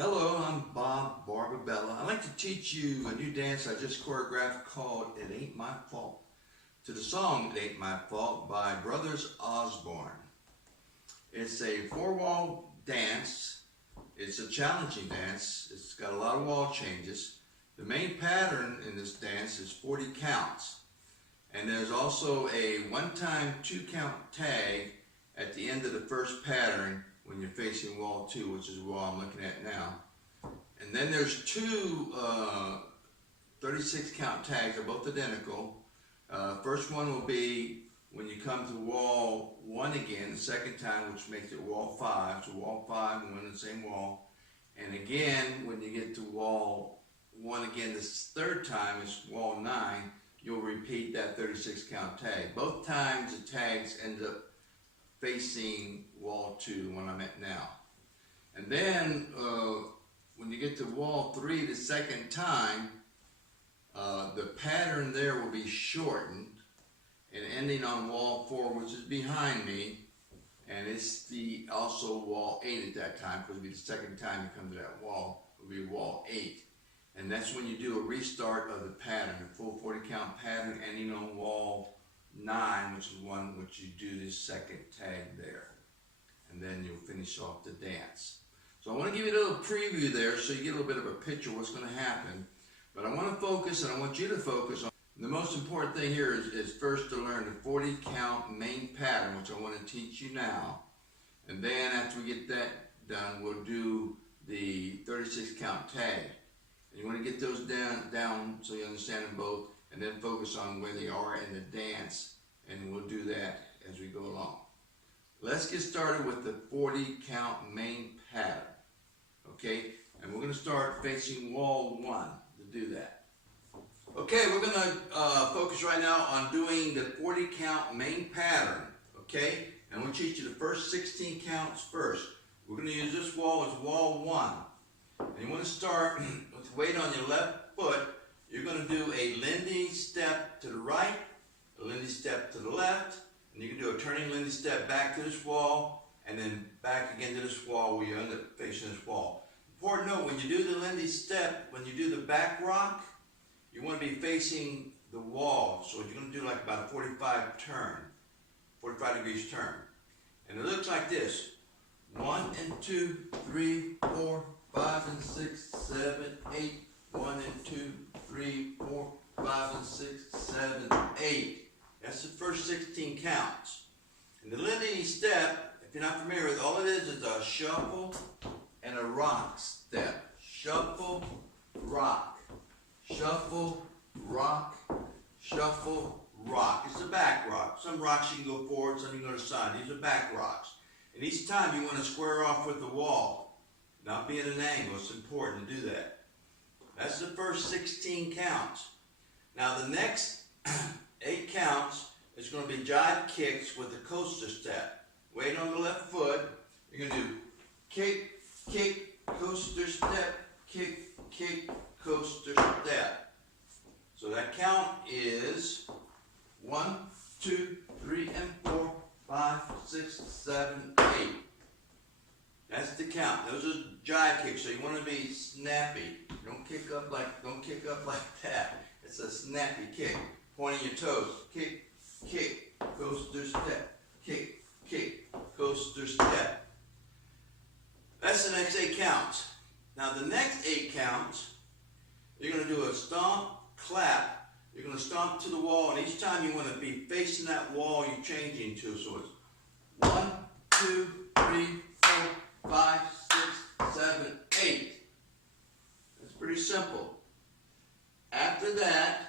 Hello, I'm Bob Barbabella. I'd like to teach you a new dance I just choreographed called It Ain't My Fault, to the song It Ain't My Fault by Brothers Osborne. It's a four-wall dance. It's a challenging dance. It's got a lot of wall changes. The main pattern in this dance is 40 counts. And there's also a one-time two-count tag at the end of the first pattern when you're facing wall 2, which is the wall I'm looking at now. And then there's two 36 count tags. They're both identical. First one will be when you come to wall 1 again, the second time, which makes it wall 5. So wall 5, we're in the same wall. And again, when you get to wall 1 again, this third time is wall 9, you'll repeat that 36 count tag. Both times the tags end up facing wall 2, the one I'm at now. And then when you get to wall 3 the second time, the pattern there will be shortened and ending on wall 4, which is behind me, and it's also wall 8 at that time, because it'll be the second time you come to that wall, it'll be wall 8. And that's when you do a restart of the pattern, a full 40 count pattern ending on wall 9, which is one which you do this second tag there. And then you'll finish off the dance. So I want to give you a little preview there so you get a little bit of a picture of what's going to happen. But I want to focus, and I want you to focus on the most important thing here is first to learn the 40 count main pattern, which I want to teach you now. And then after we get that done, we'll do the 36 count tag. And you want to get those down so you understand them both, and then focus on where they are in the dance, and we'll do that as we go along. Let's get started with the 40 count main pattern, okay? And we're going to start facing wall 1 to do that. Okay, we're going to focus right now on doing the 40 count main pattern, okay? And we'll teach you the first 16 counts first. We're going to use this wall as wall 1. And you want to start with weight on your left foot. You're going to do a Lindy step to the right, a Lindy step to the left, and you can do a turning Lindy step back to this wall, and then back again to this wall where you end up facing this wall. Important note, when you do the Lindy step, when you do the back rock, you want to be facing the wall. So you're going to do like about a 45 degrees turn. And it looks like this. 1 and 2, 3, 4, 5 and 6, 7, 8. 1 and 2, 3, 4, 5 and 6, 7, 8. That's the first 16 counts. And the Lindy step, if you're not familiar with, all it is a shuffle and a rock step. Shuffle, rock. Shuffle, rock. Shuffle, rock. It's a back rock. Some rocks you can go forward, some you can go to the side. These are back rocks. And each time you want to square off with the wall, not be at an angle. It's important to do that. That's the first 16 counts. Now the next 8 counts is going to be jive kicks with a coaster step. Weight on the left foot. You're going to do kick, kick, coaster step, kick, kick, coaster step. So that count is 1, 2, 3, and 4, 5, 6, 7, 8. That's the count. Those are jive kicks, so you want to be snappy. Don't kick up like that. It's a snappy kick. Pointing your toes. Kick, kick, coaster step. Kick, kick, coaster step. That's the next 8 counts. Now the next 8 counts, you're going to do a stomp, clap. You're going to stomp to the wall, and each time you want to be facing that wall you're changing to. So it's 1, 2, 3, 4, 5, 6, 7, 8. It's pretty simple. After that,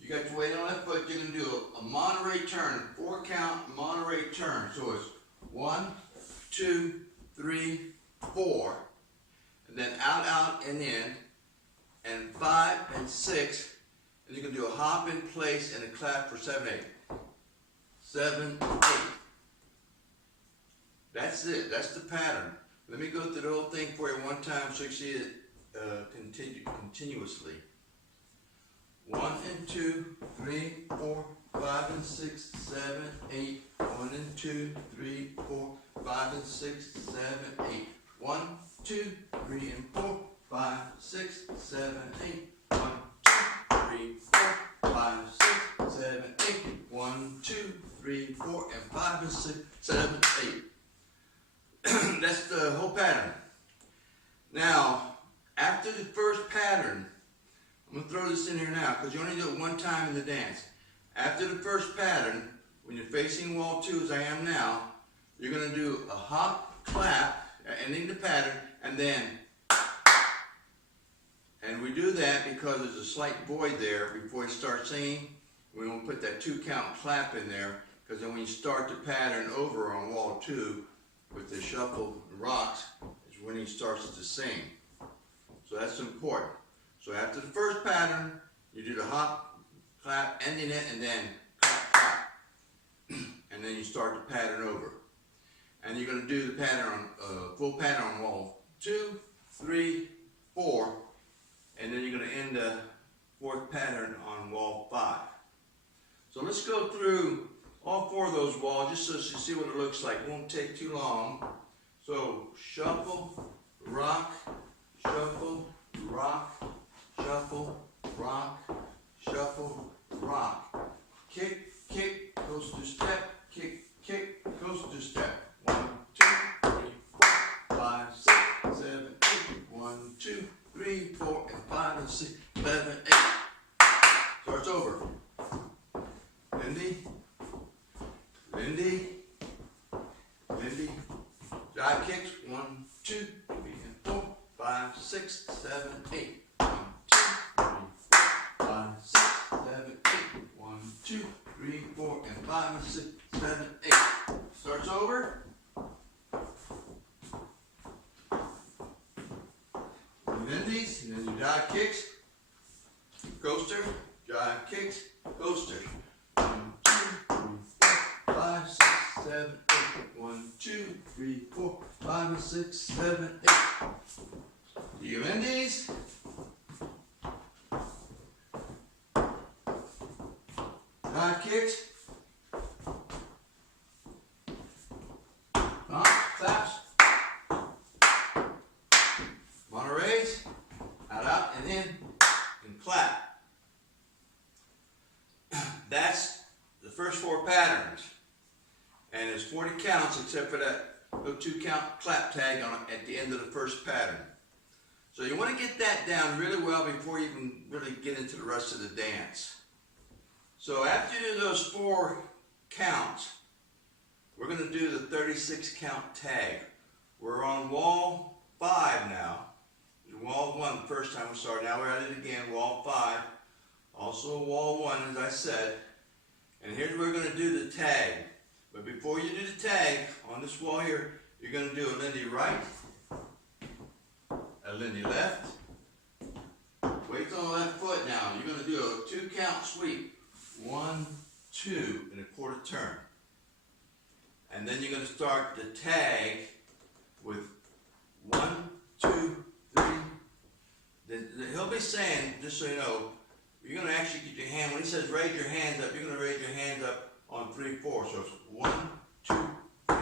you got your weight on that foot. You're going to do a Monterey turn, 4 count Monterey turn. So it's 1, 2, 3, 4, and then out, out, and in, and 5 and 6, and you can do a hop in place and a clap for 7, 8. 7, 8. That's it. That's the pattern. Let me go through the whole thing for you one time so you see it continuously. 1 and 2, 3, 4, 5 and 6, 7, 8. 1 and 2, 3, 4, 5 and 6, 7, 8. 1, 2, 3 and 4, 5, 6, 7, 8. 1, 2, 3, 4, 5, 6, 7, 8. 1, 2, 3, 4, and 5 and 6, 7, 8. That's the whole pattern. Now, after the first pattern, I'm going to throw this in here now because you only do it one time in the dance. After the first pattern, when you're facing wall 2 as I am now, you're going to do a hop, clap, ending the pattern, and then, and we do that because there's a slight void there before you start singing. We won't put that 2 count clap in there because then when you start the pattern over on wall 2 with the shuffle and rocks is when he starts to sing. So that's important. So after the first pattern, you do the hop, clap, ending it, and then clap, clap. And then you start the pattern over. And you're going to do the pattern on, full pattern on wall 2, 3, 4, and then you're going to end the 4th pattern on wall 5. So let's go through all 4 of those walls just so you see what it looks like. It won't take too long. So shuffle, rock, shuffle, rock, shuffle, rock, shuffle, rock. Kick, kick, coaster step, kick, kick, coaster step. 1, 2, 3, 4, 5, 6, 7, 8. 1, 2, 3, 4, and 5 and 6, 7, 8. Starts over. Lindy, Lindy, Lindy. Jive kicks. 1, 2, 3, and 4, 5, 6, 7, 8. 1, 2, 3, 4, 5, 6, 7, 8. 1, 2, 3, 4, and 5 and 6, 7, 8. Starts over. Lindy's, and then you jive kicks, coaster, jive kicks, coaster. 1, 2, 3, 4, 5, 6, 7, 8. 1, 2, 3, 4, 5, and 6, 7, 8. Do you Lindy's? Jive kicks. Claps. Monterey's. Out, and in, and clap. That's the first 4 patterns. And it's 40 counts except for that little 2 count clap tag on at the end of the first pattern. So you want to get that down really well before you can really get into the rest of the dance. So after you do those 4 counts, we're going to do the 36 count tag. We're on wall 5 now. Wall 1 the first time we started. Now we're at it again, wall 5. Also wall 1 as I said. And here's where we're going to do the tag. But before you do the tag, on this wall here, you're going to do a Lindy right, a Lindy left. Weight on the left foot now. You're going to do a 2 count sweep. 1, 2, and a quarter turn. And then you're going to start the tag with 1, 2, 3. Then he'll be saying, just so you know, you're going to actually get your hand, when he says raise your hands up, you're going to raise your hands up on 3, 4. So it's 1, 2, 3,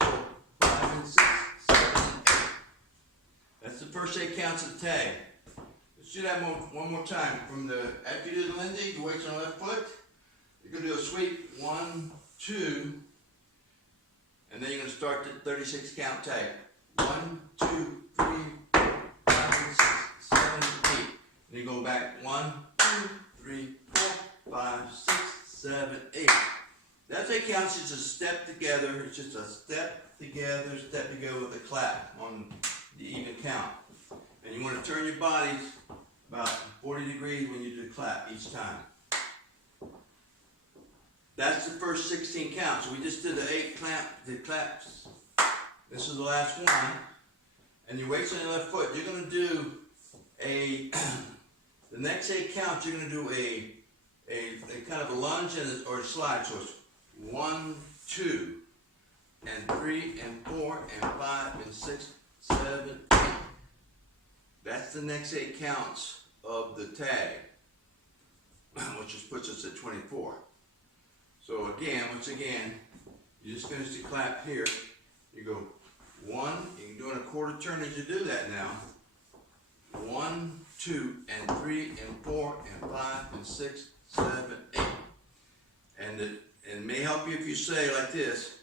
4, 5, and 6, 7, 8. That's the first 8 counts of the tag. Let's do that one more time. From the, after you do the Lindy, you weights on the left foot. You're going to do a sweep, 1, 2, and then you're going to start the 36 count tag. 1, 2, 3, 4, 5, 6, 7, 8. And you go back 1, 2, 3, 4, 5, 6, 7, 8. That's 8 counts. It's a step together. It's just a step together with a clap on the even count. And you want to turn your body about 40 degrees when you do the clap each time. That's the first 16 counts. So we just did the 8 claps. This is the last one. And your weight's on your left foot. You're going to do the next 8 counts, you're going to do a kind of a lunge or a slide. So it's 1, 2, and 3, and 4, and 5, and 6, 7, 8. That's the next 8 counts of the tag, which just puts us at 24. So again, once again, you just finish the clap here. You go 1, you're doing a quarter turn as you do that now. 1, 2, and 3, and 4, and 5, and 6, 7, 8. And it may help you if you say like this,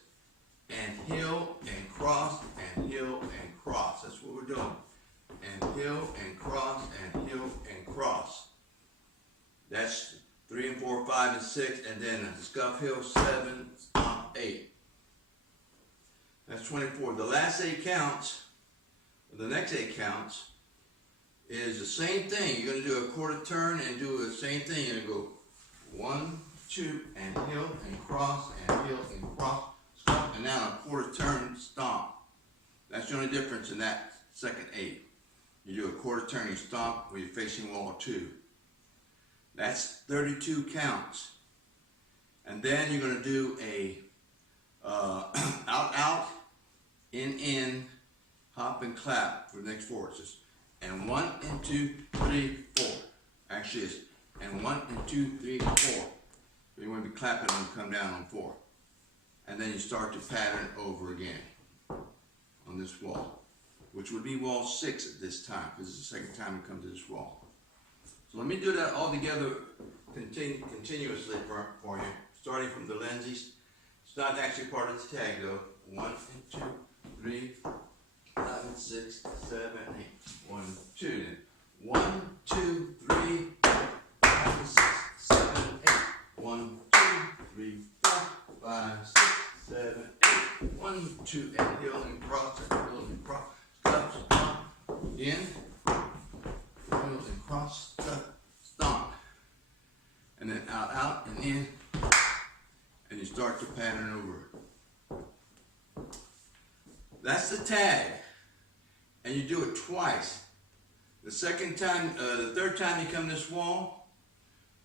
and heel, and cross, and heel, and cross. That's what we're doing. And heel, and cross, and heel, and cross. That's 3 and 4, 5, and 6, and then a scuff heel, 7, stomp, 8. That's 24. The last 8 counts, the next 8 counts, is the same thing. You're going to do a quarter turn and do the same thing. You're going to go 1, 2, and heel, and cross, and heel, and cross, stomp, and now a quarter turn, stomp. That's the only difference in that second 8. You do a quarter turn, you stomp when you're facing wall 2. That's 32 counts. And then you're going to do a out, out, in, hop and clap for the next 4. It's just, and 1 and 2, 3, 4. Actually it's, and 1 and 2, 3, 4. So you want to be clapping when you come down on 4. And then you start the pattern over again on this wall, which would be wall 6 at this time, because it's the second time we come to this wall. So let me do that all together continuously for you, starting from the Lindsay's. It's not actually part of the tag though. 1 and 2, 3, 5 and 6, 7, 8. 1, 2. Then 1, 2, 3, 5 and 6, 7, 8. 1, 2, 3, 4, 5, 6, 7, 8. 1, 2, and heel and cross, and heel and cross. Stop, stomp, in, heel and cross, stop, stomp. And then out, out, and in. And you start the pattern over. That's the tag. And you do it twice. The second time, the third time you come this wall,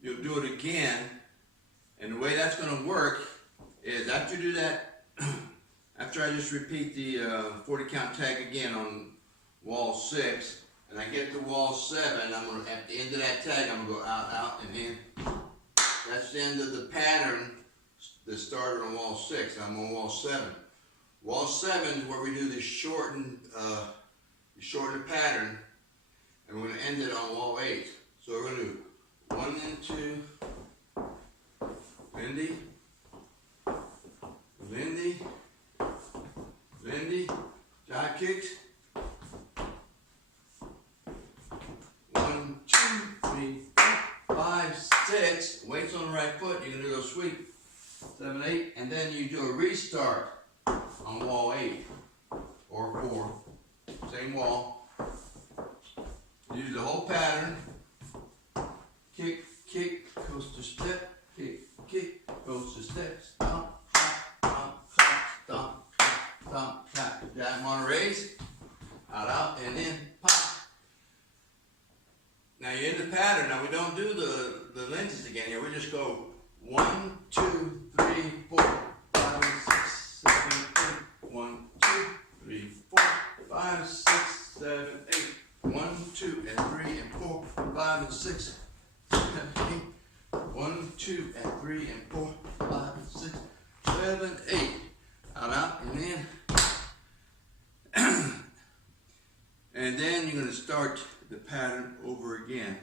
you'll do it again. And the way that's going to work is after you do that, after I just repeat the 40 count tag again on wall 6, and I get to wall 7, I'm going to, at the end of that tag, I'm going to go out, out, and in. That's the end of the pattern that started on wall 6. I'm on wall 7. Wall 7 is where we do the shortened pattern, and we're going to end it on wall 8. So we're going to do 1 and 2, Lindy, Lindy, Lindy, jog kicks. 1, 2, 3, 4, 5, 6. Weights on the right foot. You're going to do a sweep. 7, 8, and then you do a restart on wall 8 or 4. Same wall. You do the whole pattern. Kick, kick, coaster step, kick, kick, coaster step, stomp, clap, stomp, clap, stomp, clap, stomp, clap. Jack Monterey's. Out, out, and in, pop. Now you're in the pattern. Now we don't do the lenses again here. We just go 1, 2, 3, 4, 5, 6, 7, 8. 1, 2, 3, 4, 5, 6, 7, 8. 1, 2, and 3, and 4, 5, and 6, 7, 8. 1, 2, and 3, and 4, 5, and 6, 7, 8. Out, out, and in. And then you're going to start the pattern over again.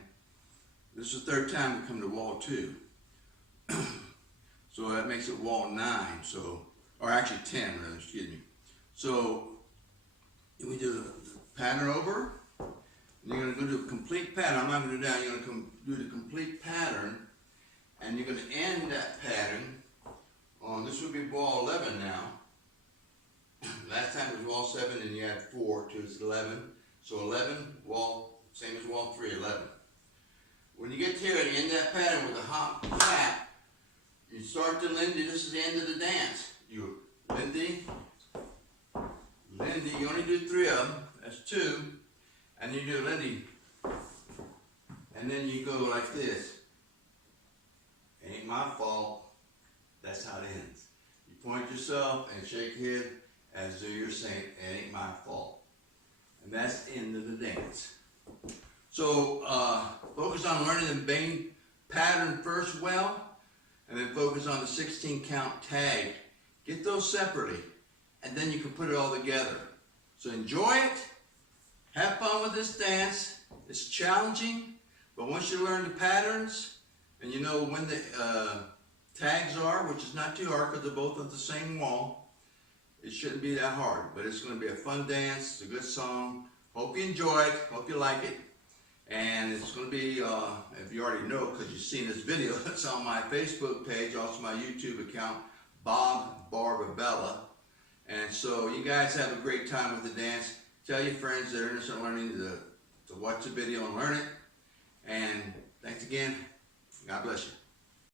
This is the third time we come to wall 2. So that makes it wall 9, so, or actually 10 rather, excuse me. So we do the pattern over. You're going to go do a complete pattern. I'm not going to do that. You're going to do the complete pattern, and you're going to end that pattern on, this would be wall 11 now. Last time it was wall 7, and you add 4 to it's 11. So 11, wall, same as wall 3, 11. When you get here and you end that pattern with a hop clap, you start the Lindy. This is the end of the dance. You Lindy, Lindy. You only do 3 of them. That's 2. And you do Lindy. And then you go like this. Ain't my fault. That's how it ends. You point yourself and shake your head as though you're saying, it ain't my fault. And that's the end of the dance. So focus on learning the main pattern first well, and then focus on the 16 count tag. Get those separately, and then you can put it all together. So enjoy it. Have fun with this dance. It's challenging, but once you learn the patterns and you know when the tags are, which is not too hard because they're both on the same wall, it shouldn't be that hard. But it's going to be a fun dance. It's a good song. Hope you enjoy it. Hope you like it. And it's going to be, if you already know because you've seen this video, it's on my Facebook page, also my YouTube account, Bob Barbabella. And so you guys have a great time with the dance. Tell your friends that are interested in learning to watch the video and learn it. And thanks again. God bless you.